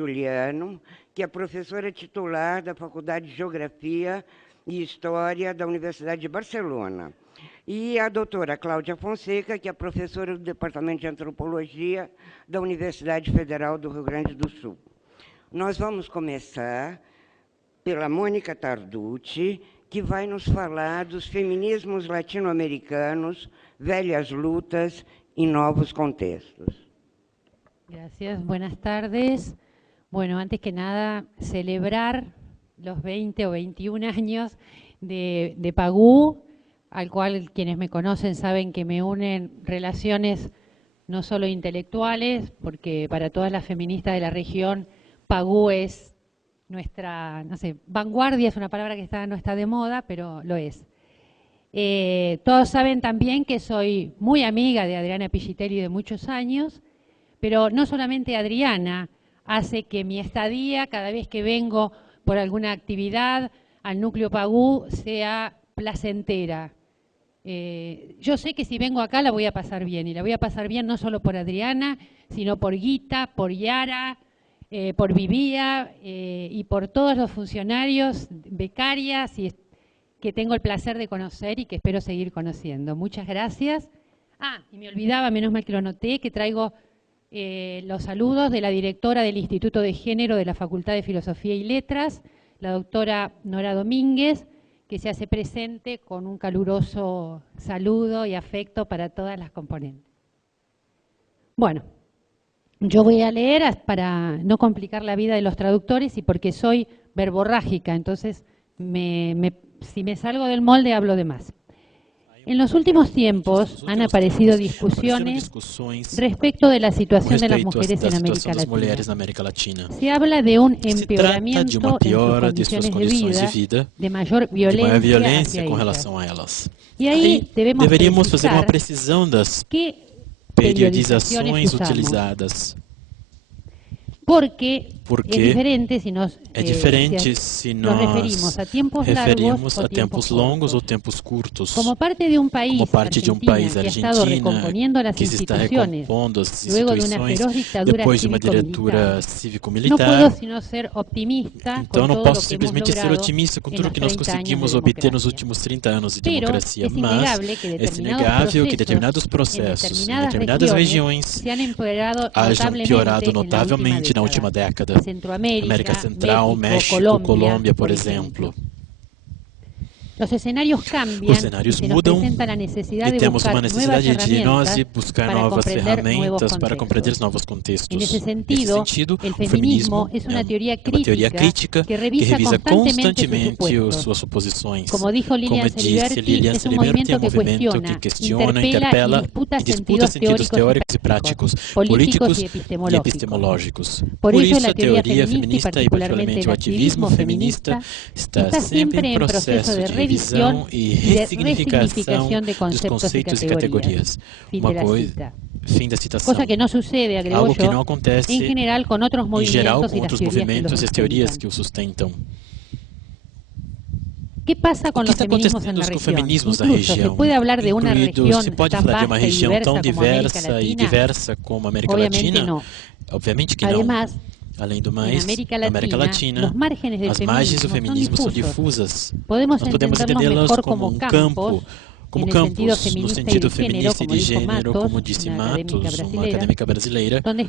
Juliano, que é professora titular da Faculdade de Geografia e História da Universidade de Barcelona. E a doutora Cláudia Fonseca, que é professora do Departamento de Antropologia da Universidade Federal do Rio Grande do Sul. Nós vamos começar pela Mônica Tarducci, que vai nos falar dos feminismos latino-americanos, velhas lutas em novos contextos. Gracias, buenas tardes. Bueno, antes que nada, celebrar los 20 o 21 años de PAGU, al cual quienes me conocen saben que me unen relaciones no solo intelectuales, porque para todas las feministas de la región, PAGU es nuestra, no sé, vanguardia es una palabra que no está de moda, pero lo es. Todos saben también que soy muy amiga de Adriana Pigitelli de muchos años, pero no solamente Adriana hace que mi estadía, cada vez que vengo por alguna actividad al núcleo PAGU, sea placentera. Yo sé que si vengo acá la voy a pasar bien, y la voy a pasar bien no solo por Adriana, sino por Guita, por Yara, por Vivía y por todos los funcionarios, becarias que tengo el placer de conocer y que espero seguir conociendo. Muchas gracias. Y me olvidaba, menos mal que lo noté, que traigo los saludos de la directora del Instituto de Género de la Facultad de Filosofía y Letras, la doctora Nora Domínguez, que se hace presente con un caluroso saludo y afecto para todas las componentes. Bueno, yo voy a leer para no complicar la vida de los traductores y porque soy verborrágica, entonces si me salgo del molde hablo de más. En los últimos tiempos han aparecido discusiones respecto de la situación de las mujeres en América Latina. Se habla de un empeoramiento en sus condiciones de vida, de mayor violencia hacia ellas. Y ahí deberíamos hacer una precisión das periodizações utilizadas. Porque é diferente se nós referimos a tempos longos ou tempos curtos. Como parte de um país, Argentina, que se está recompondo as instituições depois de uma ditadura cívico-militar. Então não posso simplesmente ser otimista com tudo que nós conseguimos obter nos últimos 30 anos de democracia, mas é inegável que determinados processos em determinadas regiões hajam piorado notavelmente na última década. América Central, México, Colômbia, por exemplo. Os cenários mudam e temos uma necessidade de nós buscar novas ferramentas para compreender os novos contextos. Nesse sentido, o feminismo é uma teoria crítica que revisa constantemente suas suposições. Como disse Lilian Seliberti, é um movimento que questiona, interpela e disputa sentidos teóricos e práticos, políticos e epistemológicos. Por isso, a teoria feminista e, particularmente, o ativismo feminista está sempre em processo de revisão e ressignificação dos conceitos e categorias. Uma coisa, fim da citação. Algo que não acontece em geral com outros movimentos e as teorias que o sustentam. O que está acontecendo com os feminismos na região? Se pode falar de uma região tão diversa como a América Latina? Obviamente que não. Além do mais, na América Latina, as margens do feminismo são difusas. Nós podemos entendê-las como um campo, como campos, no sentido feminista e de gênero, como disse Matos, uma acadêmica brasileira, onde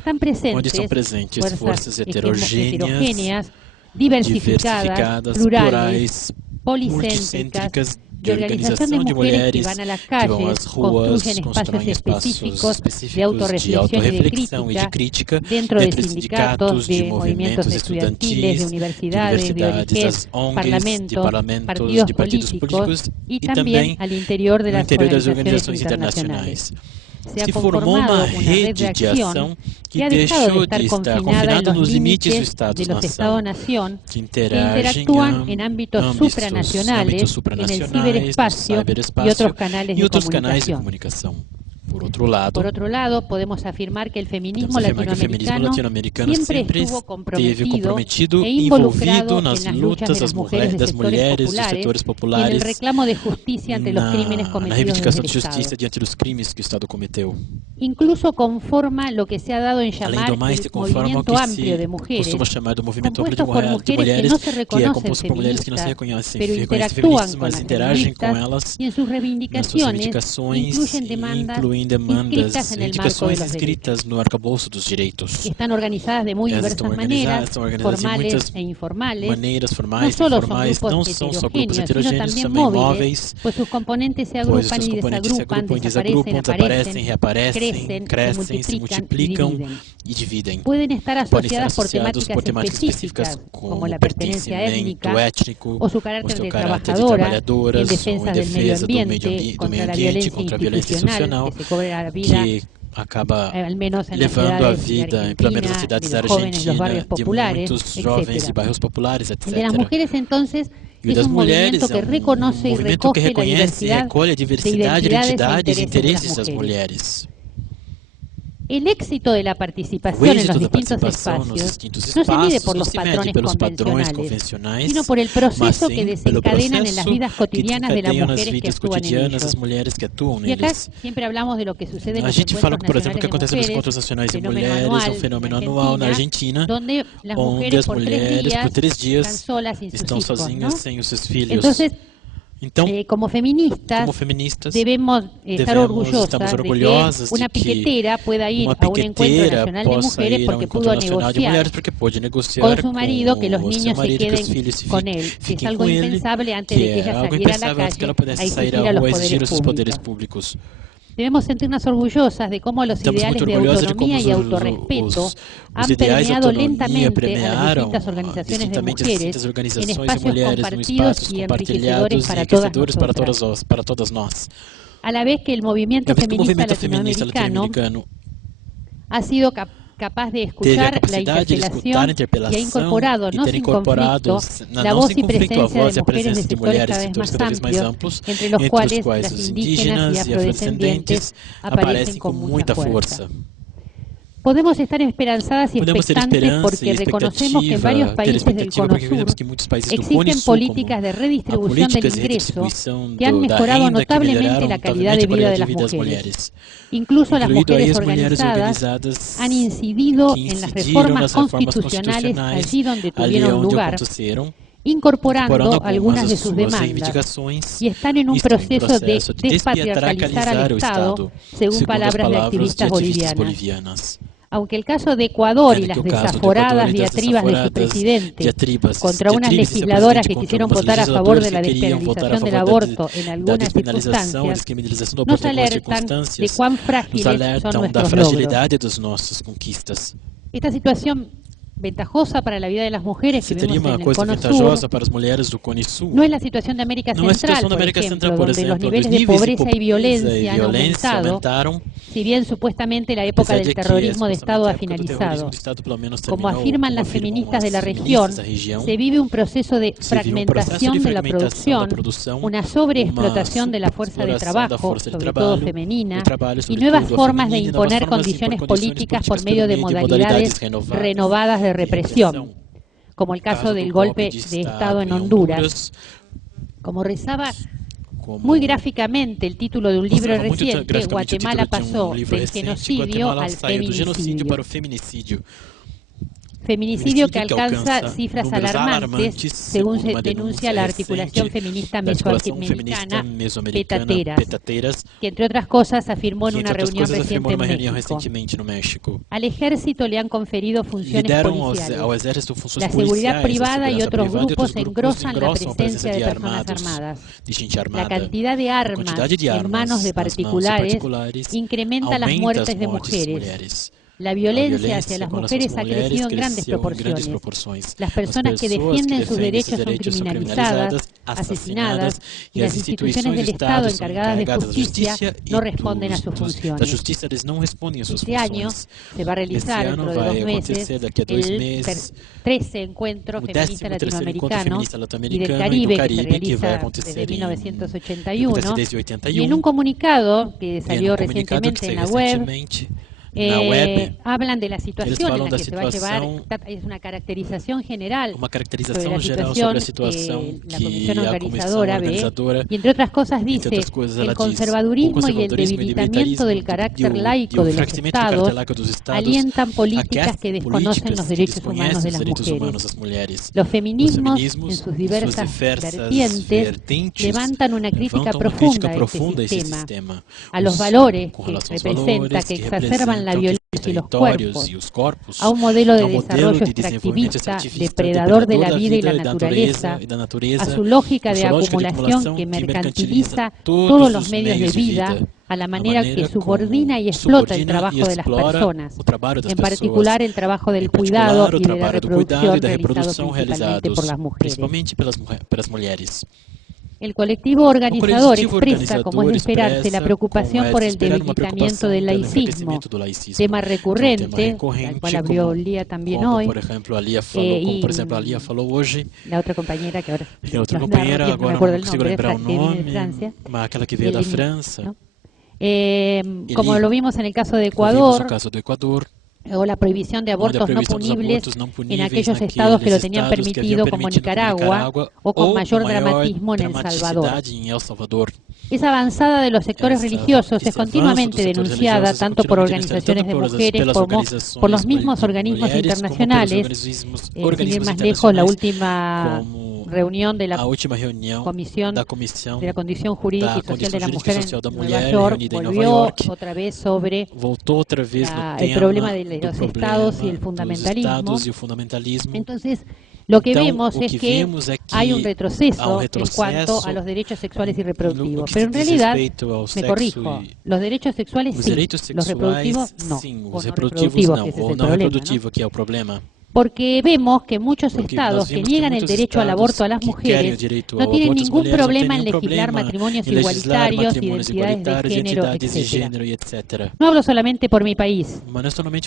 estão presentes forças heterogêneas, diversificadas, plurais, multicêntricas, de organização de mulheres que vão às ruas, constroem espaços específicos de autorreflexão e de crítica dentro de sindicatos, de movimentos estudantis, de universidades, as ONGs, de parlamentos, de partidos políticos e também no interior das organizações internacionais. Se formou uma rede de ação que deixou de estar confinada nos limites do Estado-nação, que interagem em âmbitos supranacionais, no ciberespaço e outros canais de comunicação. Por Por otro lado, podemos afirmar que el feminismo latinoamericano siempre estuvo comprometido e involucrado en las luchas de las mujeres de sectores populares y en el reclamo de justicia ante los crímenes cometidos desde el Estado. Incluso conforma lo que se ha dado en llamar el movimiento amplio de mujeres, compuesto por mujeres que no se reconocen feministas, pero interactúan con las feministas y en sus reivindicaciones incluyen demandas inscritas en el marco de los derechos, que están organizadas de muy diversas maneras, formales e informales. No solo son grupos heterogéneos, sino también móviles, pues sus componentes se agrupan y desagrupan, desaparecen, aparecen, crecen, se multiplican y dividen. Pueden estar asociadas por temáticas específicas, como la pertenencia étnica o su carácter de trabajadora, en defensa del medio ambiente, contra la violencia institucional que se cobra la vida, acaba al menos en levando a las vida Argentina, em pelo menos cidades da de los jóvenes, los Argentina, barrios de populares, muitos jovens de bairros populares, El de las etc. mujeres, entonces, E o es das un mulheres movimiento que reconoce y movimento que recoge la reconhece e diversidad recolhe a de diversidade, identidades e intereses interesses de las das mujeres. mulheres. El éxito de la participación en los distintos espacios no se mide por los patrones convencionales, sino por el proceso que desencadenan en las vidas cotidianas de las mujeres que actúan en ellos. Y acá siempre hablamos de lo que sucede en A los gente fala, por exemplo, que encuentros acontece nos nacionales encontros nacionais de de mujeres, mulheres, fenômeno anual na Argentina, donde las onde mujeres as por mulheres por 3 están dias solas sin sus estão hijos, sozinhas ¿no? sem os seus filhos. Entonces, Então, como feministas, debemos estar estamos orgulhosas de que una de que piquetera pueda ir uma a un encuentro piqueteira nacional de possa mujeres ir a porque encontro pudo nacional de negociar mulheres porque pode negociar con su marido que los com o seu niños se marido que os queden filhos se con él, que es fiquem algo com ele, impensable antes de que ella algo saliera a la impensável antes que ela calle a pudesse sair exigir à a los rua e exigir aos seus poderes poderes públicos. públicos. Debemos sentirnos orgullosas de cómo los Estamos ideales muito de orgulhosos de como autonomía y os autorrespeto han ideais de permeado autonomia lentamente a las permearam distintas organizaciones de distintamente as mujeres distintas en organizações de espacios mulheres, em compartidos espaços y compartilhados e enriquecedores para enriquecedores para todas nós. A la vez que el movimiento A vez que o feminista movimento feminista latino-americano ha sido capaz de escuchar la interpelación y ha incorporado, no sin conflicto, la voz y presencia de mujeres cada vez más amplios, entre los cuales las indígenas y afrodescendientes aparecen con mucha fuerza. Podemos estar esperanzadas y expectantes porque reconocemos que en varios países del Cono Sur existen políticas de redistribución del ingreso que han mejorado notablemente la calidad de vida de las mujeres. Incluso las mujeres organizadas han incidido en las reformas constitucionales allí donde tuvieron lugar, incorporando algunas de sus demandas y están en un proceso de despatriarcalizar al Estado, según palabras de activistas bolivianas. Aunque el caso de Ecuador y las desaforadas diatribas de su presidente contra unas legisladoras que quisieron votar a favor de la despenalización del aborto en algunas circunstancias nos alertan de cuán frágiles son nuestros logros. Esta situación ventajosa para la vida de las mujeres que vemos en el Cono Sur no es la situación de América Central, por ejemplo, donde los niveles de pobreza y violencia han aumentado, si bien supuestamente la época del terrorismo de Estado ha finalizado. Como afirman las feministas de la región, se vive un proceso de fragmentación de la producción, una sobreexplotación de la fuerza de trabajo, sobre todo femenina, y nuevas formas de imponer condiciones políticas por medio de modalidades renovadas de represión, como el caso del golpe de Estado en Honduras. Como rezaba muy gráficamente el título de un libro reciente, Guatemala pasó del genocidio al feminicidio. Feminicidio que alcanza cifras alarmantes, según se denuncia la articulación feminista mesoamericana Petateras, que entre otras cosas afirmó en una reunión reciente en México. Al ejército le han conferido funciones policiales. La seguridad privada y otros grupos engrosan la presencia de personas armadas. La cantidad de armas en manos de particulares incrementa las muertes de mujeres. La violencia hacia las mujeres ha crecido en grandes proporciones. Las personas que defienden sus derechos son criminalizadas, asesinadas, y las instituciones del Estado encargadas de justicia no responden a sus funciones. Este año se va a realizar dentro de 2 meses el 13 Encuentro Feminista Latinoamericano y del Caribe, que se realiza desde 1981, y en un comunicado que salió recientemente en la web, hablan de la situación en la que se va a llevar, es una caracterización general sobre la situación que la Comisión Organizadora ve, y entre otras cosas dice: el conservadurismo y el debilitamiento del carácter laico de los Estados alientan políticas que desconocen los derechos humanos de las mujeres. Los feminismos, en sus diversas vertientes, levantan una crítica profunda a este sistema, a los valores que representa, que exacerban la violencia y los cuerpos, a un modelo de desarrollo extractivista, depredador de la vida y la naturaleza, a su lógica de acumulación que mercantiliza todos los medios de vida, a la manera que subordina y explota el trabajo de las personas, en particular el trabajo del cuidado y de la reproducción realizado principalmente por las mujeres. El colectivo organizador expresa, como es de esperarse, la preocupación por el debilitamiento del laicismo, tema recurrente, al cual abrió Lía también hoy, y la otra compañera que ahora no me acuerdo el nombre, que viene de Francia, ¿no? Como lo vimos en el caso de Ecuador, o la prohibición de abortos no punibles en aquellos estados que lo tenían permitido, como Nicaragua, o con mayor dramatismo en El Salvador. Esa avanzada de los sectores religiosos es continuamente denunciada tanto por organizaciones de mujeres como por los mismos organismos internacionales. Sin ir más lejos, la última reunión de la Comisión de la Condición Jurídica y Social de la Mujer en Nueva York volvió otra vez sobre el problema de los estados y el fundamentalismo. Entonces, lo que vemos es que hay un retroceso en cuanto a los derechos sexuales y reproductivos. Pero en realidad, me corrijo, los derechos sexuales sí, los reproductivos no. Los reproductivos no, ese es el problema. Porque vemos que muchos estados que niegan el derecho al aborto a las mujeres no tienen ningún problema en legislar matrimonios igualitarios, identidades de género, etc. No hablo solamente por mi país,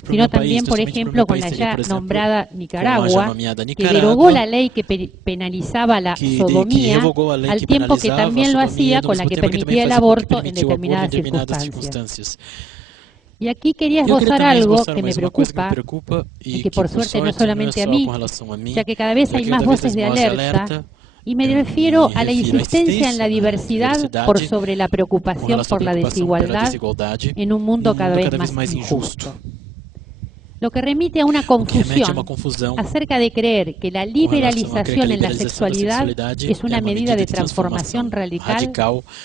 sino también, por ejemplo, con la ya nombrada Nicaragua, que derogó la ley que penalizaba la sodomía, al tiempo que también lo hacía con la que permitía el aborto en determinadas circunstancias. Y aquí quería esbozar algo que me preocupa y que por suerte no solamente a mí, ya que cada vez hay más voces de alerta, y me refiero a la insistencia en la diversidad por sobre la preocupación por la desigualdad en un mundo cada vez más injusto. Lo que remite a una confusión acerca de creer que la liberalización en la sexualidad es una medida de transformación radical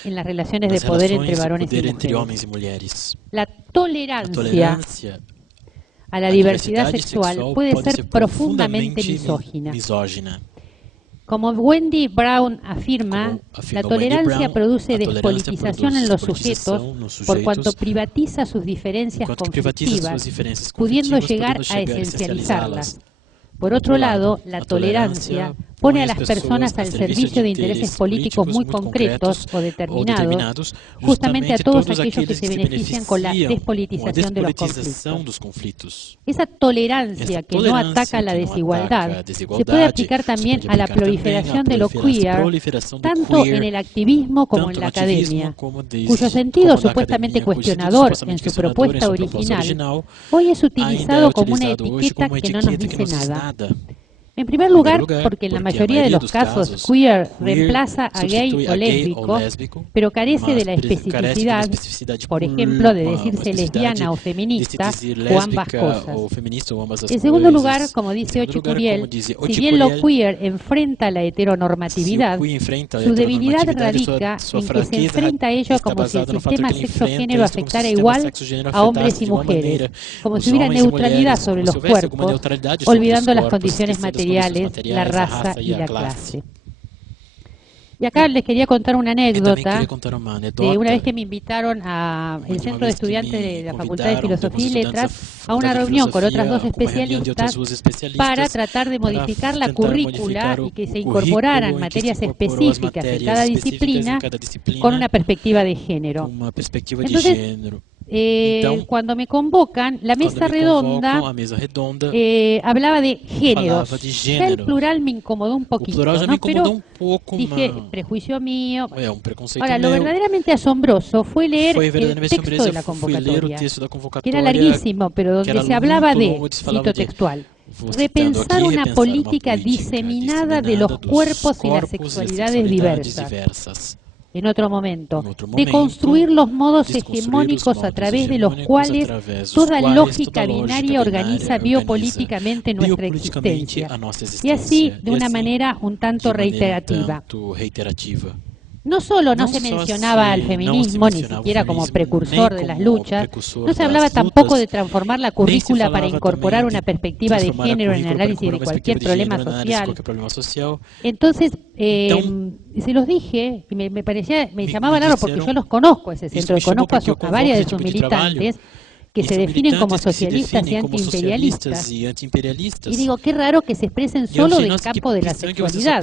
en las relaciones de poder entre varones y mujeres. La tolerancia a la diversidad sexual puede ser profundamente misógina. Como Wendy Brown afirma, la tolerancia produce despolitización en los sujetos por cuanto privatiza sus diferencias conflictivas, pudiendo llegar a esencializarlas. Por otro lado, la tolerancia pone a las personas al servicio de intereses políticos muy concretos o determinados, justamente a todos aquellos que se benefician con la despolitización de los conflictos. Esa tolerancia que no ataca a la desigualdad se puede aplicar también a la proliferación de lo queer, tanto en el activismo como en la academia, cuyo sentido supuestamente cuestionador en su propuesta original hoy es utilizado como una etiqueta que no nos dice nada. En primer lugar, porque en la mayoría de los casos queer reemplaza a gay o lésbico, pero carece de la especificidad, por ejemplo, de decirse lesbiana o feminista o ambas cosas. En segundo lugar, como dice Ochi Curiel, si bien lo queer enfrenta a la heteronormatividad, su debilidad radica en que se enfrenta a ello como si el sistema sexo-género afectara igual a hombres y mujeres, como si hubiera neutralidad sobre los cuerpos, olvidando las condiciones materiales, la raza y la clase. Y acá les quería contar una anécdota de una vez que me invitaron al Centro de Estudiantes de la Facultad de Filosofía y Letras a una reunión con otras dos especialistas para tratar de modificar la currícula y que se incorporaran materias específicas de cada disciplina con una perspectiva de género. Entonces, cuando me convocan, la mesa redonda hablaba de géneros. Ya el plural me incomodó un poquito, ¿no? Pero dije, prejuicio mío. Ahora, lo verdaderamente asombroso fue leer el texto de la convocatoria, que era larguísimo, pero donde se hablaba de, cito textual, repensar una política diseminada de los cuerpos y las sexualidades diversas. En otro momento, de construir los modos hegemónicos a través de los cuales toda lógica binaria organiza biopolíticamente nuestra existencia, y así de una manera un tanto reiterativa. No solo no se mencionaba al feminismo, ni siquiera como precursor de las luchas, no se hablaba tampoco de transformar la currícula para incorporar una perspectiva de género en el análisis de cualquier problema social. Entonces, se los dije, y me llamaba raro porque yo los conozco, ese centro, conozco a varias de sus militantes, que se definen como socialistas y antiimperialistas. Y digo, qué raro que se expresen solo del campo de la sexualidad.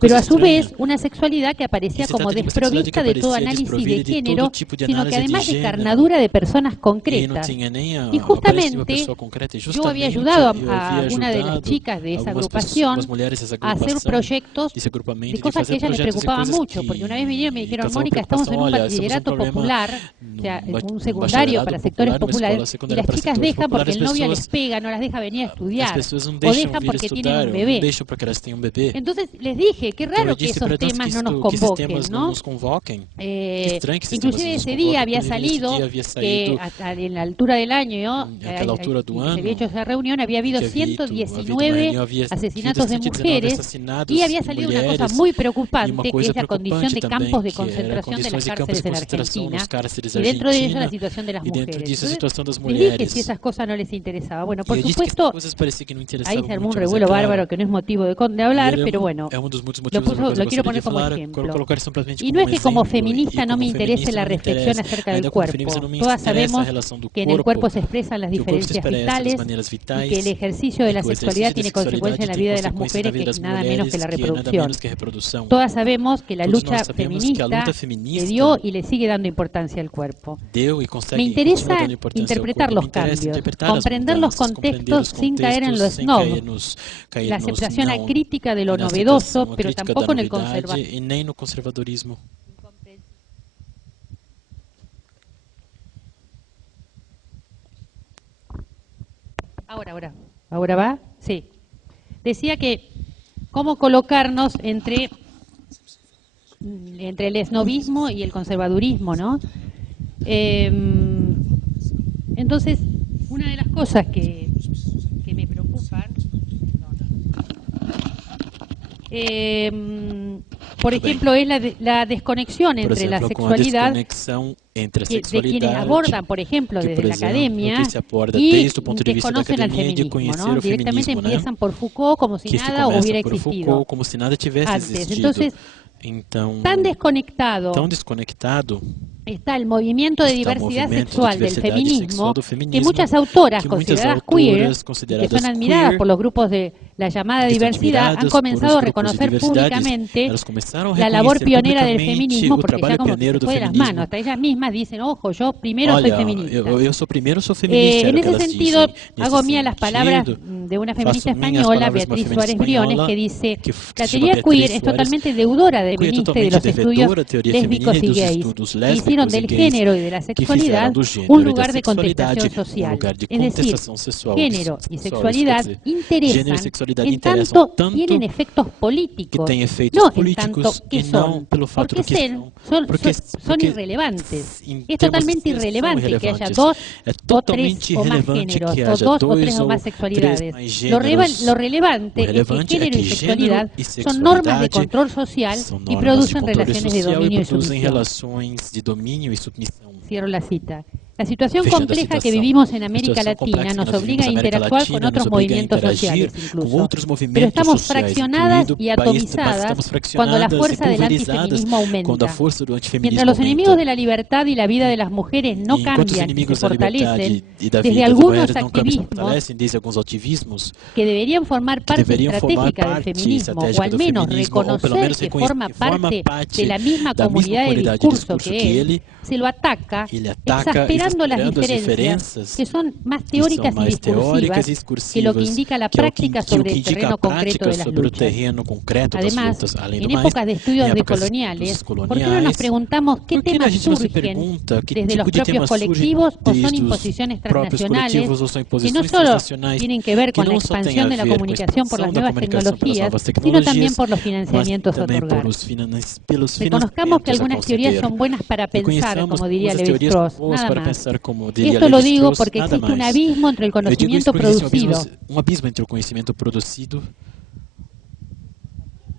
Pero a su vez, una sexualidad que aparecía como desprovista de todo análisis de género, sino que además de carnadura de personas concretas. Y justamente, yo había ayudado a una de las chicas de esa agrupación a hacer proyectos de cosas que a ella les preocupaban mucho, porque una vez vinieron y me dijeron, Mónica, estamos en un bachillerato popular, o sea, un secundario para sectores populares, y las chicas dejan porque el novio les pega, no las deja venir a estudiar, o dejan porque tienen un bebé. Entonces les dije, qué raro que esos temas no nos convoquen, ¿no? Inclusive ese día había salido que en la altura del año, se había hecho esa reunión, había habido 119 asesinatos de mujeres, y había salido una cosa muy preocupante, que es la condición de campos de concentración de las cárceles en Argentina, y dentro de ello la situación de las mujeres. Entonces, les dije si esas cosas no les interesaba. Bueno, por supuesto, ahí se armó un revuelo bárbaro que no es motivo de hablar, pero bueno, lo quiero poner como ejemplo. Y no es que como feminista no me interese la reflexión acerca del cuerpo. Todas sabemos que en el cuerpo se expresan las diferencias vitales y que el ejercicio de la sexualidad tiene consecuencias en la vida de las mujeres que es nada menos que la reproducción. Todas sabemos que la lucha feminista le dio y le sigue dando importancia al cuerpo. Me interesa interpretar los cambios, comprender los contextos sin caer en lo snob, la aceptación acrítica de lo novedoso, pero tampoco en el conservadurismo. ¿Ahora va? Sí. Decía que cómo colocarnos entre el esnobismo y el conservadurismo, ¿no? Entonces, una de las cosas que me preocupan, por ejemplo, es la desconexión entre la sexualidad de quienes abordan, por ejemplo, desde la academia y desconocen al feminismo, ¿no? Directamente empiezan por Foucault como si nada hubiera existido antes. Entonces, tan desconectado está el movimiento de diversidad sexual del feminismo, que muchas autoras consideradas queer, que son admiradas por los grupos de la llamada diversidad, han comenzado a reconocer públicamente la labor pionera del feminismo, porque ya como que se fue de las manos. Hasta ellas mismas dicen, ojo, yo primero soy feminista. En ese sentido, hago mía las palabras de una feminista española, Beatriz Suárez Briones, que dice, la teoría queer es totalmente deudora de Benítez de los estudios lésbicos y gays. Hicieron del género y de la sexualidad un lugar de contestación social. Es decir, género y sexualidad interesan en tanto tienen efectos políticos, no en tanto que son, porque son irrelevantes. Es totalmente irrelevante que haya dos o tres o más géneros, o dos o tres o más sexualidades. Lo relevante es que género y sexualidad son normas de control social y producen relaciones de dominio y sumisión. Cierro la cita. La situación compleja que vivimos en América Latina nos obliga a interactuar con otros movimientos sociales incluso, pero estamos fraccionadas y atomizadas cuando la fuerza del antifeminismo aumenta. Mientras los enemigos de la libertad y la vida de las mujeres no cambian y se fortalecen, desde algunos activismos que deberían formar parte estratégica del feminismo, o al menos reconocer que forma parte de la misma comunidad de discurso que él, se lo ataca, exasperando las diferencias que son más teóricas y discursivas que lo que indica la práctica sobre el terreno concreto de las luchas. Además, en épocas de estudios decoloniales, ¿por qué no nos preguntamos qué temas surgen desde los propios colectivos o son imposiciones transnacionales que no solo tienen que ver con la expansión de la comunicación por las nuevas tecnologías, sino también por los financiamientos a otorgar? Reconozcamos que algunas teorías son buenas para pensar, como diría Levi-Strauss, nada más. Esto lo digo porque existe un abismo entre el conocimiento producido.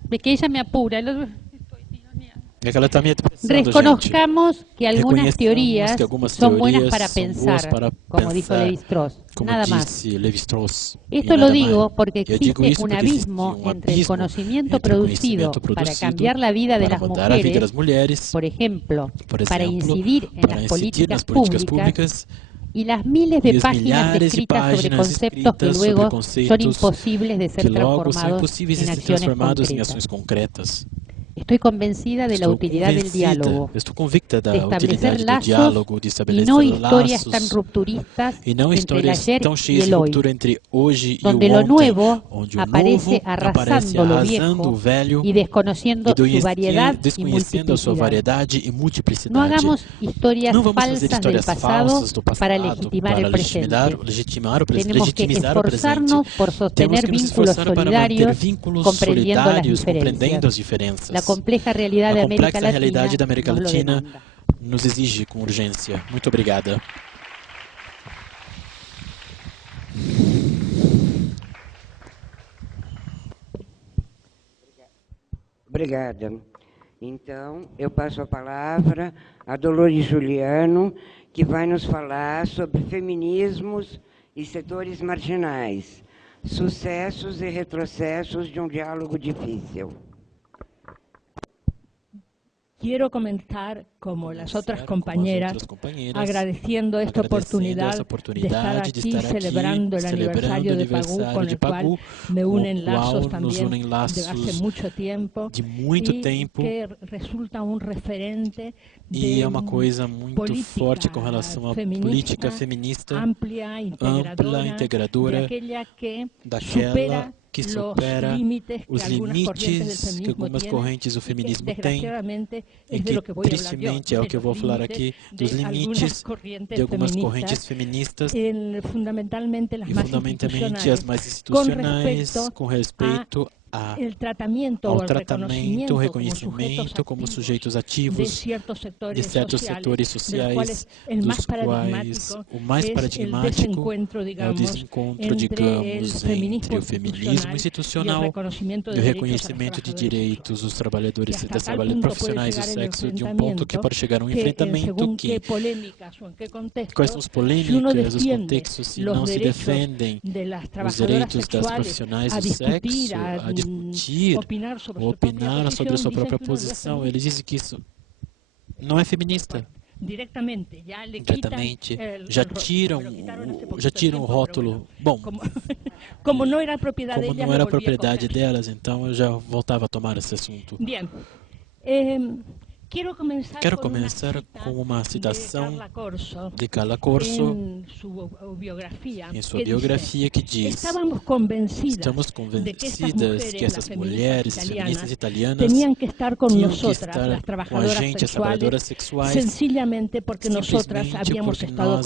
De que ella me apura. Reconozcamos que algunas teorías son buenas para pensar, como dijo Levi-Strauss, nada más. Esto lo digo porque existe un abismo entre el conocimiento producido para cambiar la vida de las mujeres, por ejemplo, para incidir en las políticas públicas, y las miles de páginas escritas sobre conceptos que luego son imposibles de ser transformados en acciones concretas. Estoy convencida de la utilidad del diálogo, de establecer lazos y no historias tan rupturistas entre el ayer y el hoy, donde lo nuevo aparece arrasando lo viejo y desconociendo su variedad y multiplicidad. No hagamos historias falsas del pasado para legitimar el presente. Tenemos que esforzarnos por sostener vínculos solidarios, comprendiendo las diferencias. La compleja realidad de América Latina nos exige com urgência. Muito obrigada. Obrigada. Então, eu passo a palavra a Dolores Juliano, que vai nos falar sobre feminismos e setores marginais, sucessos e retrocessos de um diálogo difícil. Quiero comenzar, como las otras compañeras, agradeciendo esta oportunidad de estar aquí celebrando el aniversario de PAGU, con el cual me unen lazos también de hace mucho tiempo, y que resulta un referente de uma coisa muito forte com relação à política feminista ampla, integradora, daquela que supera os limites que algumas correntes do feminismo têm, e que, tristemente, é o que eu vou falar aqui, dos limites de algumas correntes feministas, e fundamentalmente as mais institucionais, com respeito ao tratamento, o reconhecimento como sujeitos ativos de certos setores sociais, dos quais o mais paradigmático é o desencontro, digamos, entre o feminismo institucional e o reconhecimento de direitos dos trabalhadores e das trabalhadoras profissionais do sexo, de um ponto que pode chegar a um enfrentamento que, quais são as polêmicas, os contextos, se não se defendem os direitos das profissionais do sexo, a discutir, opinar sobre a sua própria posição. Eles dizem que isso não é feminista. Diretamente, já tiram o rótulo. Bom, como não era propriedade delas, então eu já voltava a tomar esse assunto. Quero começar com uma citação de Carla Corso em sua biografia, que diz: estamos convencidas que essas mulheres feministas italianas tinham que estar com a gente, as trabalhadoras sexuais, simplesmente porque nós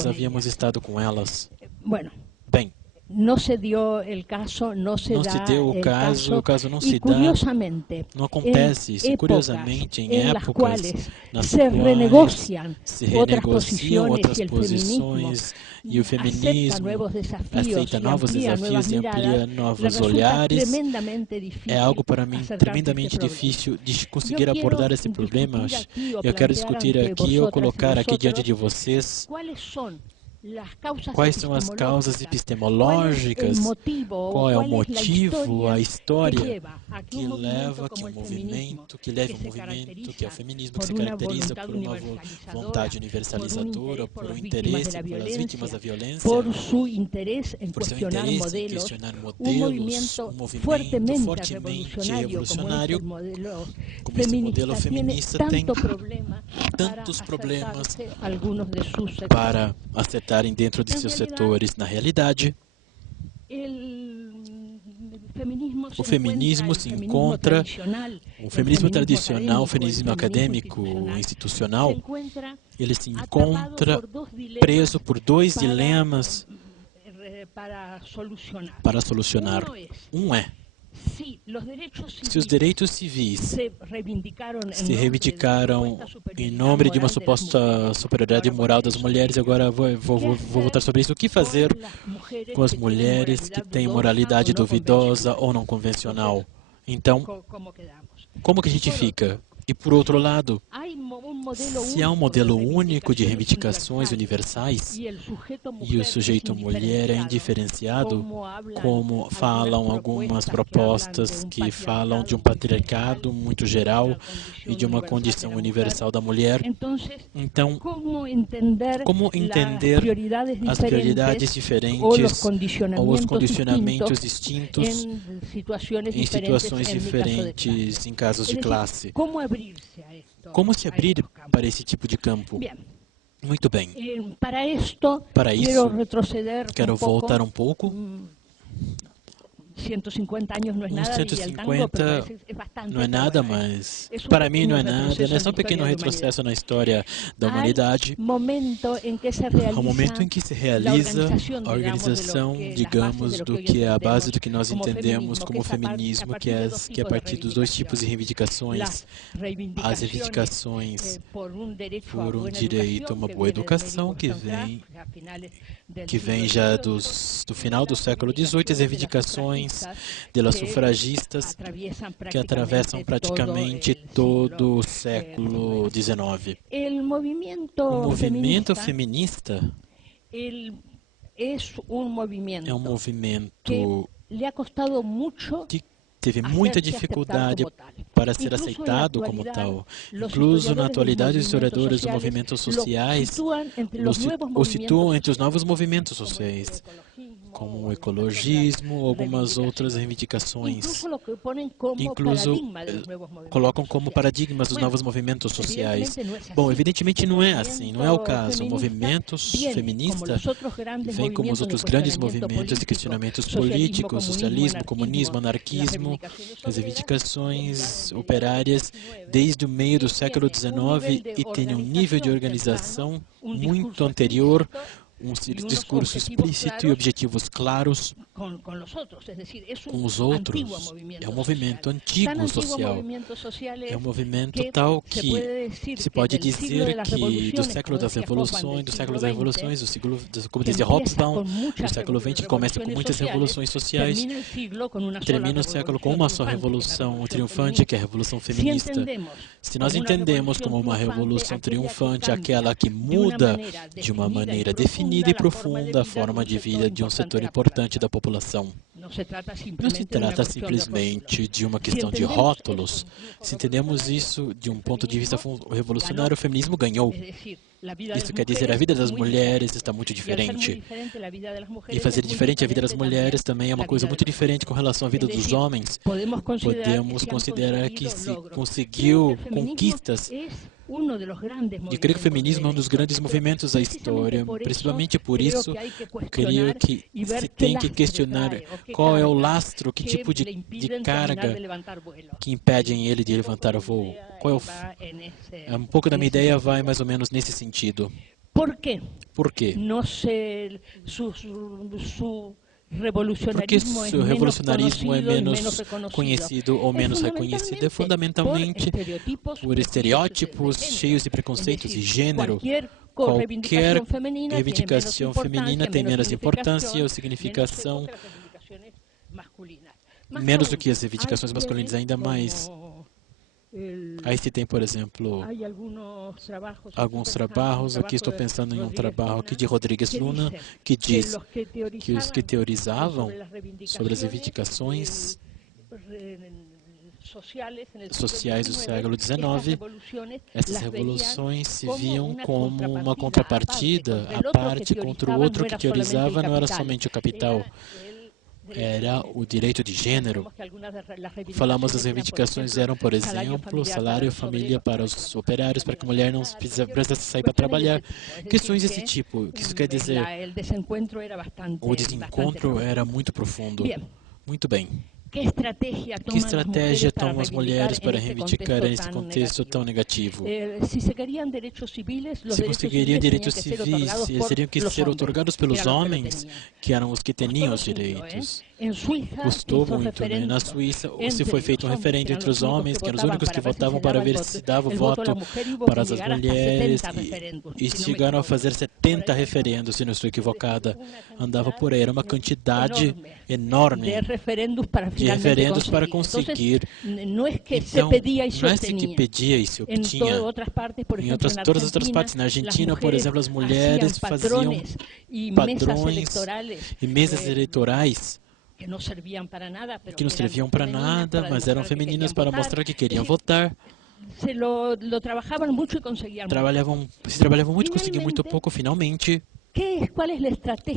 havíamos estado com elas. Bem, não se deu o caso, não se o caso não se dá, não acontece isso. Curiosamente, em épocas nas se renegociam outras posições e o feminismo aceita novos desafios e amplia novos olhares, é algo para mim tremendamente difícil de conseguir abordar esse problema. Eu quero discutir aqui ou colocar aqui diante de vocês quais são as causas epistemológicas, qual é o motivo, a história que leva um movimento, que é o feminismo, que se caracteriza por uma vontade universalizadora, por um interesse pelas vítimas da violência, por seu interesse em questionar modelos, um movimento fortemente revolucionário, como esse modelo feminista tem tantos problemas para acertarem dentro de seus setores. Na realidade, o feminismo se encontra, o feminismo tradicional, o feminismo acadêmico, institucional, ele se encontra preso por dois dilemas para solucionar. Um é: se os direitos civis se reivindicaram em nome de uma suposta superioridade moral das mulheres, agora vou voltar sobre isso. O que fazer com as mulheres que têm moralidade duvidosa ou não convencional? Então, como que a gente fica? E por outro lado, se há um modelo único de reivindicações universais e o sujeito mulher é indiferenciado, como falam algumas propostas que falam de um patriarcado muito geral e de uma condição universal da mulher, então, como entender as prioridades diferentes ou os condicionamentos distintos em situações diferentes em casos de classe? Como se abrir para esse tipo de campo? Muito bem. Para isso, quero voltar um pouco. 150 anos não é nada, 150 não é nada, mas para mim não é nada. É só um pequeno retrocesso na história da humanidade. Ao momento em que se realiza a organização, digamos, do que é a base do que nós entendemos como feminismo, que é a partir dos dois tipos de reivindicações. As reivindicações por um direito a uma boa educação, que vem já do final do século XVIII, as reivindicações das sufragistas, que atravessam praticamente todo o século XIX. O movimento feminista é um movimento que teve muita dificuldade para ser aceitado como tal. Incluso na atualidade, os historiadores dos movimentos sociais o situam entre os novos movimentos sociais, como o ecologismo ou algumas outras reivindicações. Incluso colocam como paradigmas os novos movimentos sociais. Bom, evidentemente não é assim, não é o caso. O movimento feminista vem como os outros grandes movimentos de questionamentos políticos, socialismo, comunismo, anarquismo, as reivindicações operárias desde o meio do século XIX e tem um nível de organização muito anterior, um discurso explícito e objetivos claros com os outros. É um movimento antigo social. É um movimento tal que se pode dizer que do século das revoluções, como dizia Hobsbawm, do século XX, que começa com muitas revoluções sociais, termina o século com uma só revolução triunfante, que é a Revolução Feminista. Se nós entendemos como uma revolução triunfante aquela que muda de uma maneira definida e profunda a forma de vida de um setor importante da população. Não se trata simplesmente de uma questão de rótulos. Se entendemos isso de um ponto de vista revolucionário, o feminismo ganhou. Isso quer dizer, a vida das mulheres está muito diferente. E fazer diferente a vida das mulheres também é uma coisa muito diferente com relação à vida dos homens. Podemos considerar que se conseguiu conquistas. E creio que o feminismo é um dos grandes movimentos da história. Principalmente por isso, creio que se tem que questionar qual é o lastro, que tipo de carga que impedem ele de levantar voo. Um pouco da minha ideia vai mais ou menos nesse sentido. Por quê? Por quê? Não sei, Porque se o revolucionarismo é menos conhecido ou menos reconhecido, é fundamentalmente por estereótipos cheios de preconceitos e gênero. Qualquer reivindicação feminina tem menos importância ou significação, menos do que as reivindicações masculinas, ainda mais. Aí se tem, por exemplo, alguns trabalhos, aqui estou pensando em um trabalho aqui de Rodrigues Luna, que diz que os que teorizavam sobre as reivindicações sociais do século XIX, essas revoluções se viam como uma contrapartida, a parte contra o outro que teorizava não era somente o capital, era o direito de gênero. Falamos das reivindicações eram, por exemplo, salário e família para os operários, para que a mulher não precisasse sair para trabalhar. Questões desse tipo. O que isso quer dizer? O desencontro era muito profundo. Muito bem. Que estratégia tomam as mulheres para reivindicar esse contexto tão negativo? Se conseguiriam direitos civis, eles teriam que ser otorgados pelos homens, que eram os que tinham os direitos. Custou muito, né? Na Suíça, se foi feito um referendo entre os homens, que eram os únicos que votavam para ver se dava o voto para as mulheres, e chegaram a fazer 70 referendos, se não estou equivocada. Andava por aí, era uma quantidade enorme de referendos para conseguir. Então, não é se que pedia e se obtinha. Em todas as outras partes, na Argentina, por exemplo, as mulheres faziam padrões e mesas eleitorais que não serviam para nada, mas eram femininas para mostrar que queriam votar. Trabalhavam muito e conseguiam muito pouco, finalmente.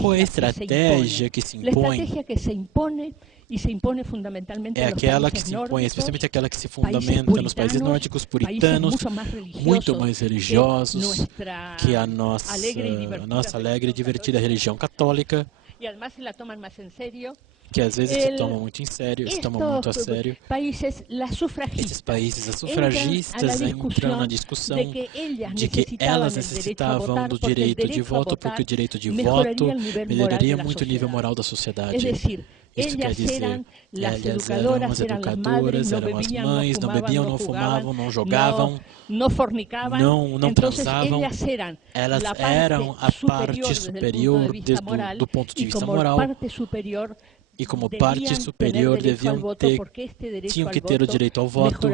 Qual é a estratégia que se impõe? É aquela que se impõe, especialmente aquela que se fundamenta nos países nórdicos puritanos, muito mais religiosos que a nossa alegre e divertida religião católica, que às vezes se tomam muito em sério, se tomam muito a sério. Esses países, as sufragistas entram na discussão de que elas necessitavam do direito de voto, porque o direito de voto melhoraria muito o nível moral da sociedade. Isso quer dizer, elas eram as educadoras, eram as mães, não bebiam, não fumavam, não jogavam, não transavam. Elas eram a parte superior do ponto de vista moral. E como parte superior tinham que ter o direito ao voto,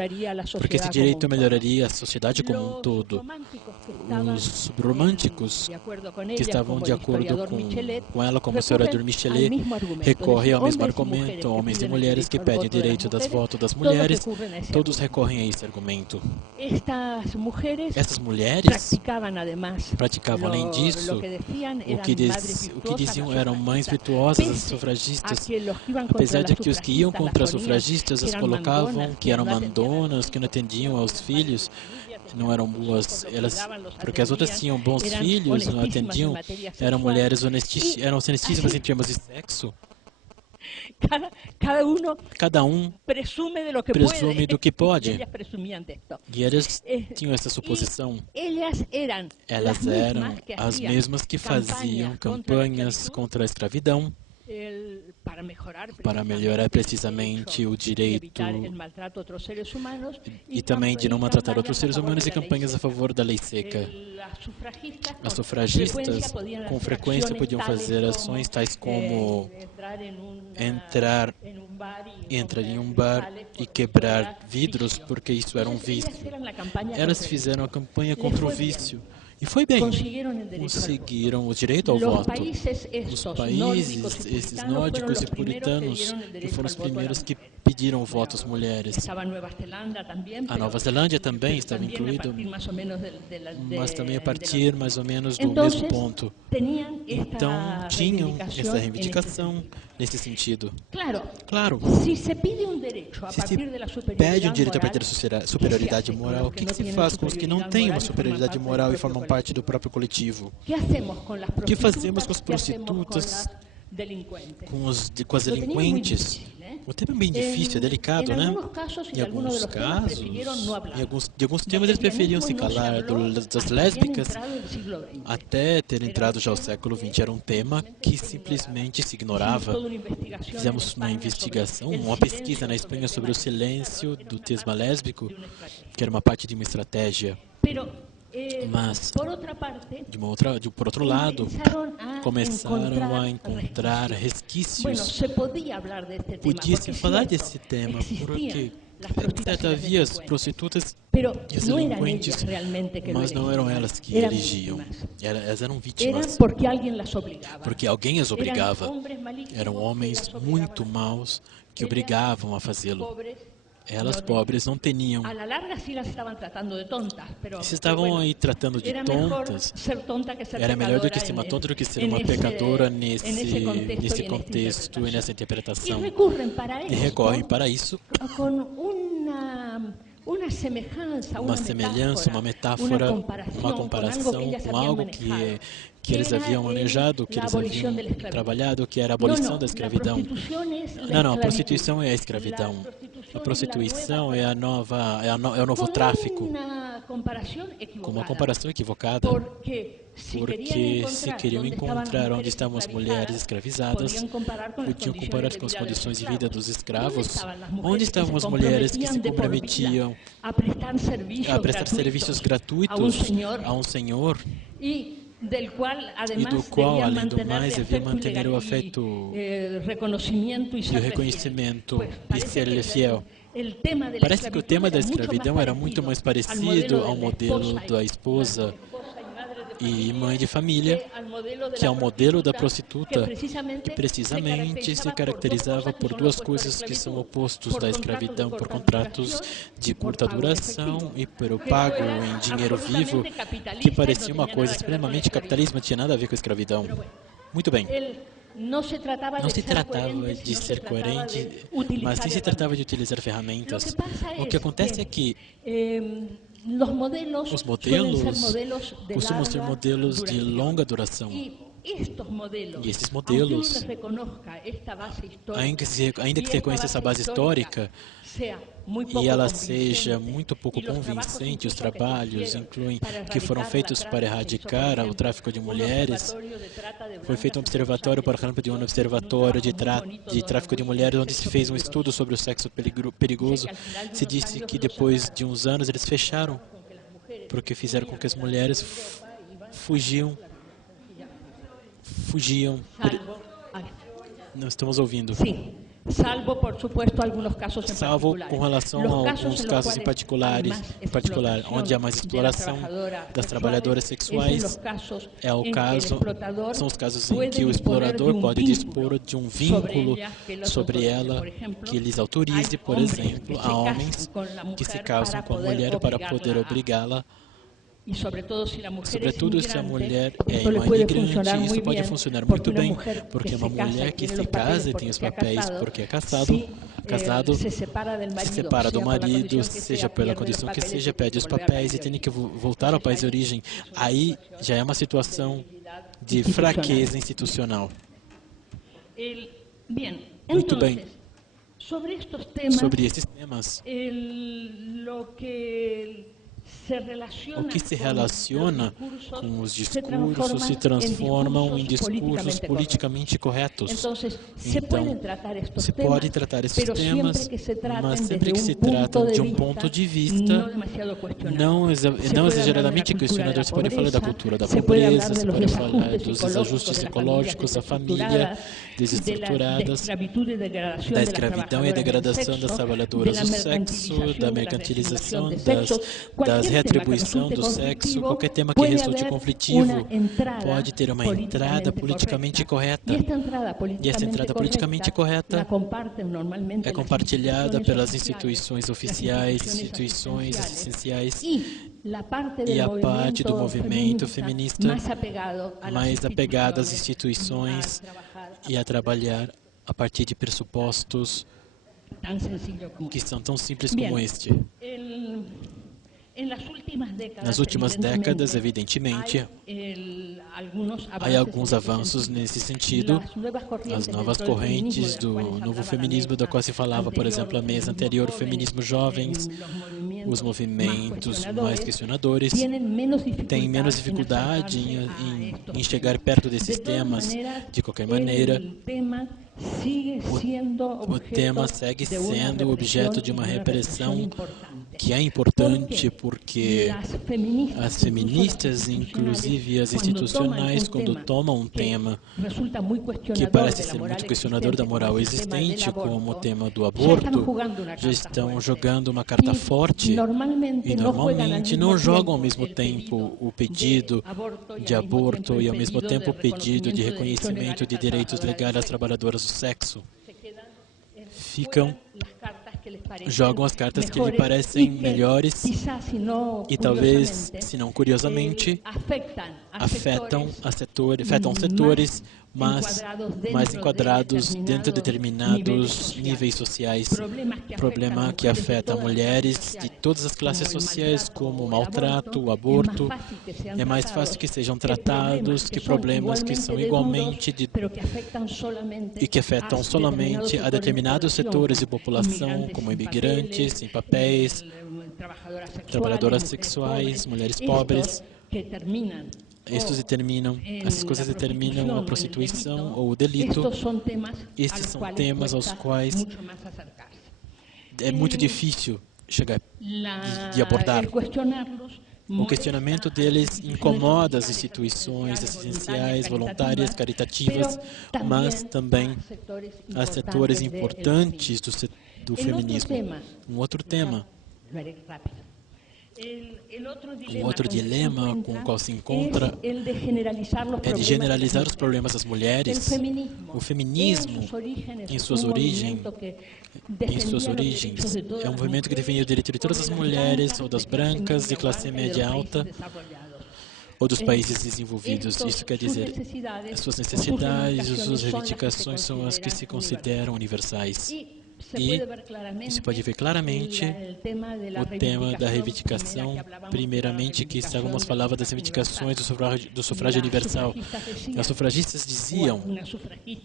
porque esse direito melhoraria a sociedade como um todo. Os românticos, que estavam de acordo com ela, como o historiador Michelet, recorrem ao mesmo argumento, homens e mulheres que pedem o direito das votos das mulheres, todos recorrem a esse argumento. Essas mulheres praticavam, além disso, o que diziam eram mães virtuosas, as sufragistas. Apesar de que os que iam contra as sufragistas as colocavam que eram mandonas, que não atendiam aos filhos, não eram boas, porque as outras tinham bons filhos, não atendiam, eram mulheres eram honestíssimas em termos de sexo. Cada um presume do que pode. E elas tinham essa suposição. Elas eram as mesmas que faziam campanhas contra a escravidão, para melhorar precisamente o direito e também de não maltratar outros seres humanos, e campanhas a favor da lei seca. As sufragistas com frequência podiam fazer ações tais como entrar em um bar e quebrar vidros, porque isso era um vício. Elas fizeram a campanha contra o vício. E foi bem, conseguiram o direito ao voto. Os países, esses nórdicos e puritanos, que foram os primeiros que pediram voto às mulheres. A Nova Zelândia também estava incluída, mas também a partir mais ou menos do mesmo ponto. Então, tinham essa reivindicação nesse sentido. Claro, se se pede um direito a partir da superioridade moral, o que se faz com os que não têm uma superioridade moral e formam parte do próprio coletivo? O que fazemos com as prostitutas, com as delinquentes? O tema é bem difícil, é delicado, né? Em alguns casos, de alguns temas eles preferiam se calar. Das lésbicas, até ter entrado já ao século XX, era um tema que simplesmente se ignorava. Fizemos uma investigação, uma pesquisa na Espanha sobre o silêncio do tema lésbico, que era uma parte de uma estratégia. Mas, por outro lado, começaram a encontrar resquícios. Podia-se falar desse tema, porque, havia as prostitutas e as delinquentes, mas não eram elas que elegiam. Elas eram vítimas, porque alguém as obrigava. Eram homens muito maus que obrigavam a fazê-lo. Elas, pobres, não tinham. Se estavam aí tratando de tontas, era melhor do que ser uma tonta do que ser uma pecadora nesse contexto e nessa interpretação. E recorrem para isso uma semelhança, uma metáfora, uma comparação com algo que eles haviam manejado, que eles haviam trabalhado, que era a abolição da escravidão. Não, a prostituição é a escravidão. A prostituição é o novo tráfico. Com uma comparação equivocada. Porque se queriam encontrar onde estavam as mulheres escravizadas, podiam comparar com as condições de vida dos escravos. Onde estavam as mulheres que se comprometiam a prestar serviços gratuitos a um senhor e do qual, além do mais, havia manter o afeto e o reconhecimento e ser-lhe fiel. Parece que o tema da escravidão era muito mais parecido ao modelo da esposa e mãe de família, que ao modelo da prostituta, que precisamente se caracterizava por duas coisas que são opostos da escravidão, por contratos de curta duração e pelo pago em dinheiro vivo, que parecia uma coisa extremamente capitalista, não tinha nada a ver com a escravidão. Muito bem. Não se tratava de ser coerente, mas sim se tratava de utilizar ferramentas. O que acontece é que os modelos costumam ser modelos de longa duração. E esses modelos, ainda que se reconheça essa base histórica e ela seja muito pouco convincente, os trabalhos que foram feitos para erradicar o tráfico de mulheres. Foi feito um observatório, por exemplo, de um observatório de tráfico de mulheres, onde se fez um estudo sobre o sexo perigoso. Se disse que depois de uns anos eles fecharam, porque fizeram com que as mulheres fugiam. Não estamos ouvindo. Sim. Salvo com relação a alguns casos em particular, onde há mais exploração das trabalhadoras sexuais, são os casos em que o explorador pode dispor de um vínculo sobre ela que lhes autorize, por exemplo, a homens que se casam com a mulher para poder obrigá-la. Sobretudo se a mulher é uma imigrante, isso pode funcionar muito bem, porque uma mulher que se casa e tem os papéis porque é casado, se separa do marido, seja pela condição que seja, pede os papéis e tem que voltar ao país de origem. Aí já é uma situação de fraqueza institucional. Muito bem. Sobre esses temas, o que se relaciona com os discursos se transformam em discursos politicamente corretos. Então, se pode tratar esses temas, mas sempre que se tratam de um ponto de vista não exageradamente questionador. Se pode falar da cultura da pobreza, se pode falar dos desajustes ecológicos, da família desestruturadas, da escravidão e degradação das trabalhadoras do sexo, da mercantilização, das retribuição do sexo, qualquer tema que resulte conflitivo pode ter uma entrada politicamente correta. E essa entrada politicamente correta é compartilhada pelas instituições oficiais, instituições assistenciais e a parte do movimento feminista mais apegada às instituições e a trabalhar a partir de pressupostos que são tão simples como este. Nas últimas décadas, evidentemente, há alguns avanços nesse sentido. As novas correntes do novo feminismo, da qual se falava, por exemplo, a mês anterior, o feminismo jovens, os movimentos mais questionadores, têm menos dificuldade em chegar perto desses temas. De qualquer maneira, o tema segue sendo objeto de uma repressão que é importante, porque as feministas, inclusive as institucionais, quando tomam um tema que parece ser muito questionador da moral existente, como o tema do aborto, já estão jogando uma carta forte e normalmente não jogam ao mesmo tempo o pedido de aborto e ao mesmo tempo o pedido de reconhecimento de direitos legais às trabalhadoras do sexo. Jogam as cartas que lhe parecem melhores e talvez, se não curiosamente, afetam setores mais enquadrados dentro de determinados níveis sociais. Problema que afeta mulheres de todas as classes sociais, como o maltrato, o aborto. É mais fácil que sejam tratados que problemas que são igualmente e que afetam solamente a determinados setores de população, como imigrantes, sem papéis, trabalhadoras sexuais, mulheres pobres. Essas coisas determinam a prostituição ou o delito. Estes são temas aos quais é muito difícil chegar de abordar. O questionamento deles incomoda as instituições assistenciais, voluntárias, caritativas, mas também a setores importantes do feminismo. Um outro tema. Um outro dilema com o qual se encontra é de generalizar os problemas das mulheres. O feminismo, em suas origens, é um movimento que defende o direito de todas as mulheres, ou das brancas, de classe média alta, ou dos países desenvolvidos. Isso quer dizer, as suas necessidades, as suas reivindicações são as que se consideram universais. E se pode ver claramente o tema da reivindicação, primeiramente, que Sagomos falava das reivindicações do sufrágio universal. As sufragistas diziam,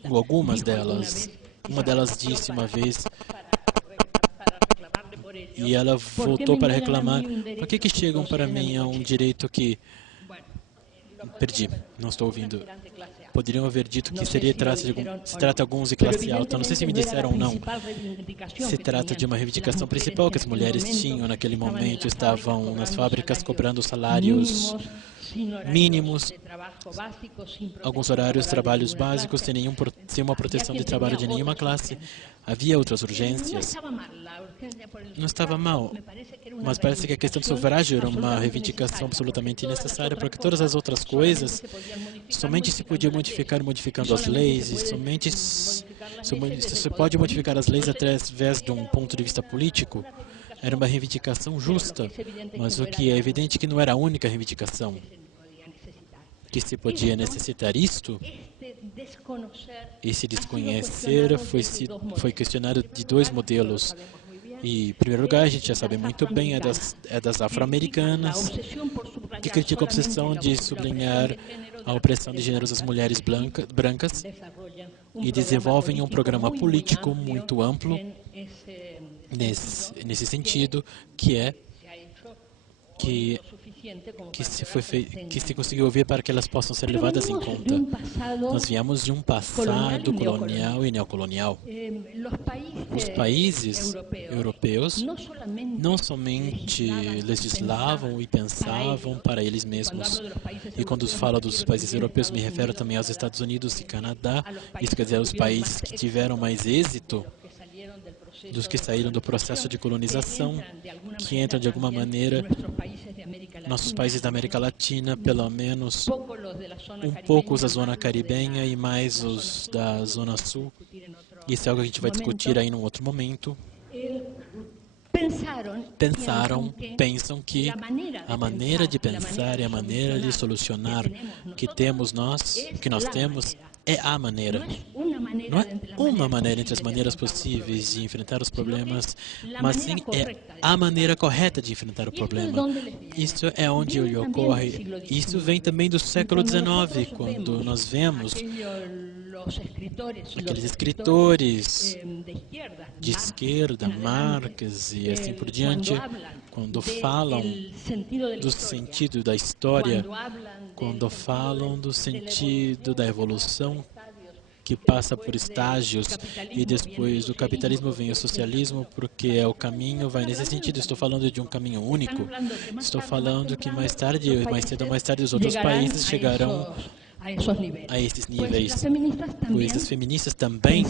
ou algumas delas, uma delas disse uma vez, e ela voltou para reclamar, por que chegam para mim a um direito que... Perdi, não estou ouvindo. Poderiam haver dito que se trata alguns de classe alta. Não sei se me disseram ou não. Se trata de uma reivindicação principal que as mulheres tinham naquele momento. Estavam nas fábricas cobrando salários mínimos, alguns horários, trabalhos básicos, sem uma proteção de trabalho de nenhuma classe. Havia outras urgências. Não estava mal, mas parece que a questão do sufrágio era uma reivindicação absolutamente necessária, porque todas as outras coisas somente se podia modificar modificando as leis, e somente se pode modificar as leis através de um ponto de vista político. Era uma reivindicação justa, mas o que é evidente que não era a única reivindicação que se podia necessitar. Esse desconhecer foi questionado de dois modelos. E, em primeiro lugar, a gente já sabe muito bem, é das afro-americanas, que criticam a obsessão de sublinhar a opressão de gêneros das mulheres brancas e desenvolvem um programa político muito amplo nesse sentido, que se conseguiu ouvir para que elas possam ser levadas em conta. Nós viemos de um passado colonial e neocolonial. Os países europeus não somente legislavam e pensavam para eles mesmos. E quando falo dos países europeus, me refiro também aos Estados Unidos e Canadá. Isso quer dizer, os países que tiveram mais êxito dos que saíram do processo de colonização, que entram de alguma maneira, nossos países da América Latina, pelo menos um pouco os da zona caribenha e mais os da zona sul. Isso é algo que a gente vai discutir aí num outro momento. Pensam que a maneira de pensar e a maneira de solucionar que nós temos, é a maneira. não é uma maneira entre as maneiras possíveis de enfrentar os problemas, mas sim é a maneira correta de enfrentar o problema. Isso é onde ele ocorre. Isso vem também do século XIX, quando nós vemos aqueles escritores de esquerda, Marx e assim por diante, quando falam do sentido da história, quando falam do sentido da evolução que passa por estágios e depois do capitalismo vem o socialismo, porque é o caminho, vai nesse sentido. Estou falando de um caminho único. Estou falando que mais tarde, mais cedo ou mais tarde, os outros países chegarão a esses níveis. Pois as feministas também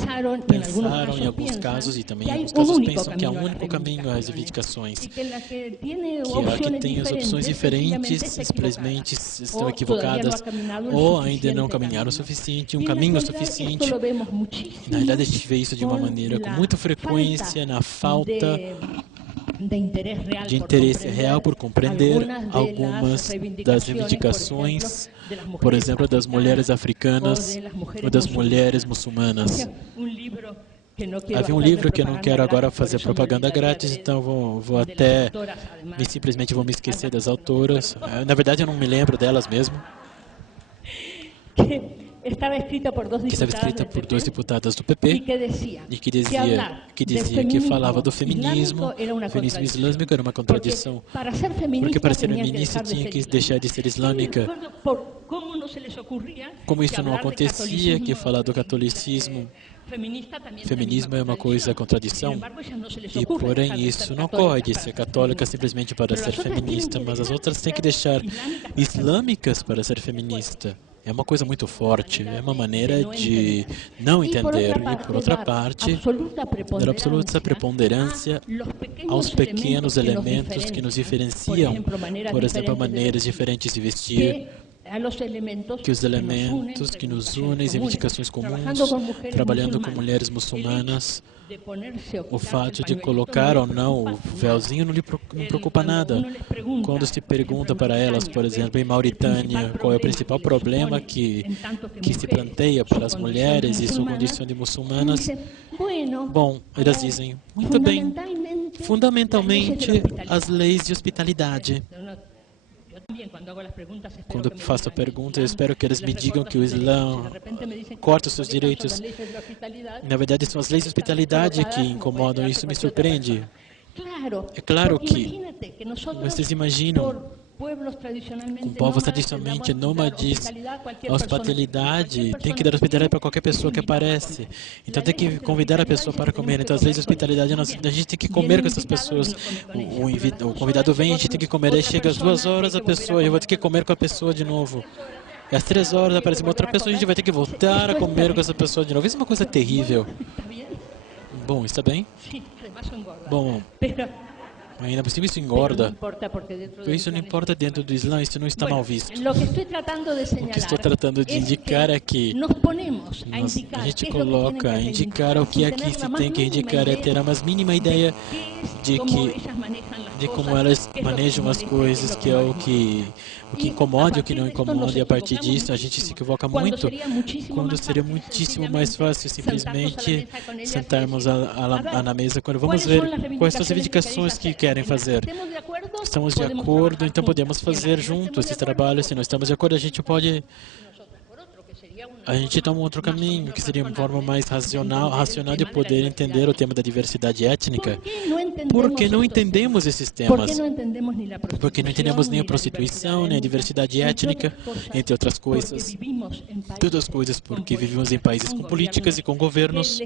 pensaram em alguns casos, e também em alguns casos pensam que há um único caminho às reivindicações, que a que tem as opções diferentes simplesmente estão equivocadas ou ainda não caminharam o suficiente, um caminho suficiente. Na realidade, a gente vê isso de uma maneira com muita frequência na falta de interesse real por compreender algumas das reivindicações, por exemplo, das mulheres africanas ou das mulheres muçulmanas. Havia um livro que eu não quero agora fazer propaganda grátis, então vou até simplesmente vou me esquecer das autoras. Na verdade, eu não me lembro delas mesmo. Que estava escrita por duas deputadas do PP e que dizia que falava do feminismo. O feminismo islâmico era uma contradição, porque para ser feminista tinha que deixar de ser islâmica. Como isso não acontecia, que falar do catolicismo feminismo é uma coisa contradição, e porém isso não ocorre de ser católica simplesmente para ser feminista, mas as outras têm que deixar islâmicas para ser feminista. É uma coisa muito forte, é uma maneira de não entender. E, por outra parte, dar absoluta preponderância aos pequenos elementos que nos diferenciam, por exemplo, maneiras diferentes de vestir, que os elementos que nos unem, reivindicações comuns, trabalhando com mulheres muçulmanas, o fato de colocar ou não o véuzinho não preocupa nada. Quando se pergunta para elas, por exemplo, em Mauritânia, qual é o principal problema que se planteia para as mulheres e sua condição de muçulmanas, bom, elas dizem, muito bem, fundamentalmente as leis de hospitalidade. Quando eu faço a pergunta, eu espero que eles me digam que o Islã corta os seus direitos. Na verdade, são as leis de hospitalidade que incomodam, e isso me surpreende. É claro que vocês imaginam, com povos tradicionalmente nômades, a hospitalidade, tem que dar hospitalidade para qualquer pessoa que aparece. Então tem que convidar a pessoa para comer. Então as leis de hospitalidade, a gente tem que comer com essas pessoas. O convidado vem, a gente tem que comer. Aí chega às 2 horas a pessoa, eu vou ter que comer com a pessoa de novo. E às 3 horas aparece uma outra pessoa, a gente vai ter que voltar a comer com essa pessoa de novo. Isso é uma coisa terrível. Bom, está bem? Bom, ainda por cima isso engorda. Isso não importa dentro do Islã, isso não está mal visto. O que estou tratando de indicar é que a gente coloca a indicar o que aqui se tem que indicar, é ter a mais mínima ideia de como elas manejam as coisas, que é o que incomoda e o que não incomoda, e a partir disso a gente se equivoca muito, quando seria muitíssimo mais fácil simplesmente sentarmos na mesa quando vamos ver quais são as reivindicações que querem fazer. Estamos de acordo, então podemos fazer juntos esse trabalho. Se não estamos de acordo, a gente toma outro caminho, que seria uma forma mais racional de poder entender o tema da diversidade étnica. Porque não entendemos esses temas. Porque não entendemos nem a prostituição, nem a diversidade étnica, entre outras coisas. Todas as coisas porque vivemos em países com políticas e com governos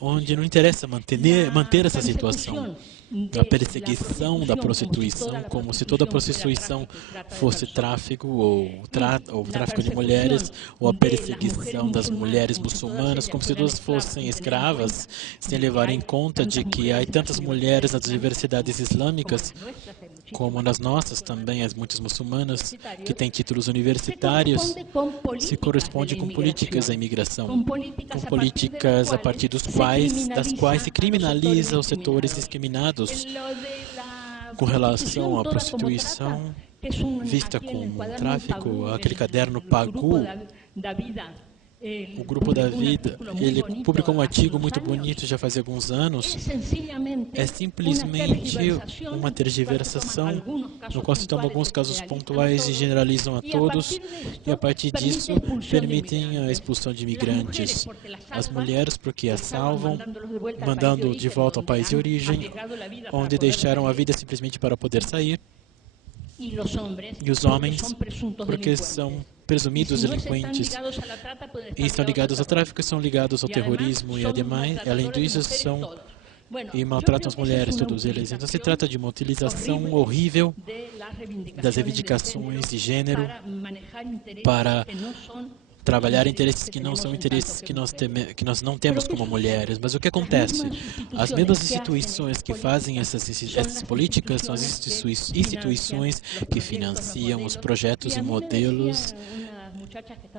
onde não interessa manter essa situação da perseguição da prostituição, como se toda prostituição fosse tráfico ou tráfico de mulheres, ou a perseguição das mulheres muçulmanas, como se todas fossem escravas, sem levar em conta de que há tantas mulheres nas universidades islâmicas, como nas nossas também, as muitas muçulmanas, que têm títulos universitários, se corresponde com políticas da imigração, com políticas a partir das quais se criminaliza os setores discriminados com relação à prostituição, vista como um tráfico. Aquele caderno Pagu O Grupo da Vida, ele publicou um artigo muito bonito já faz alguns anos. É simplesmente uma tergiversação, no qual se toma alguns casos pontuais e generalizam a todos, e a partir disso permitem a expulsão de imigrantes. As mulheres porque as salvam, mandando de volta ao país de origem, onde deixaram a vida simplesmente para poder sair. E os homens, porque são presumidos delinquentes e estão ligados ao tráfico, são ligados ao terrorismo e ademais, além disso, são e maltratam as mulheres, todos eles. Então se trata de uma utilização horrível das reivindicações de gênero para trabalhar interesses que não são interesses que nós não temos como mulheres. Mas o que acontece? As mesmas instituições que fazem essas políticas são as instituições que financiam os projetos e modelos.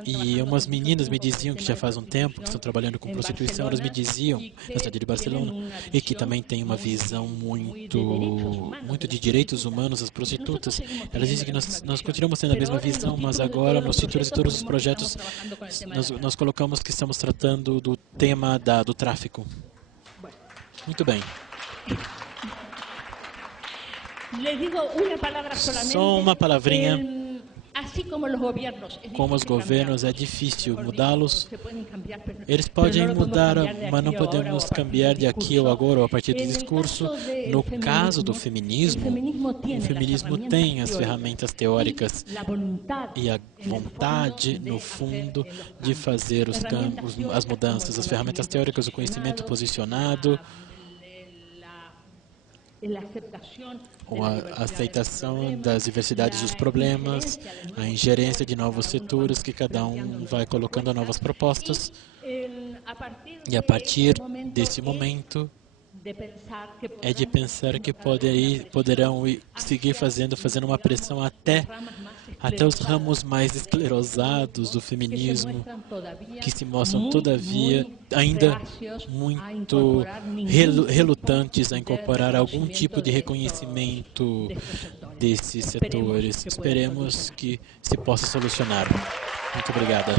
E umas meninas me diziam que já faz um tempo que estão trabalhando com prostituição, elas me diziam, na cidade de Barcelona, e que também tem uma visão muito de direitos humanos às prostitutas. Elas dizem que nós continuamos tendo a mesma visão, mas agora nos títulos e todos os projetos nós colocamos que estamos tratando do tema do tráfico. Muito bem. Só uma palavrinha. Como os governos, é difícil mudá-los. Eles podem mudar, mas não podemos cambiar de aqui ou agora ou a partir do discurso. No caso do feminismo, o feminismo tem as ferramentas teóricas e a vontade, no fundo, de fazer as mudanças. As ferramentas teóricas, o conhecimento posicionado, a aceitação das diversidades dos problemas, a ingerência de novos setores que cada um vai colocando novas propostas. E a partir desse momento, é de pensar que poderão seguir fazendo uma pressão até os ramos mais esclerosados do feminismo, que se mostram, todavia, ainda muito relutantes a incorporar algum tipo de reconhecimento desses setores. Esperemos que se possa solucionar. Muito obrigada.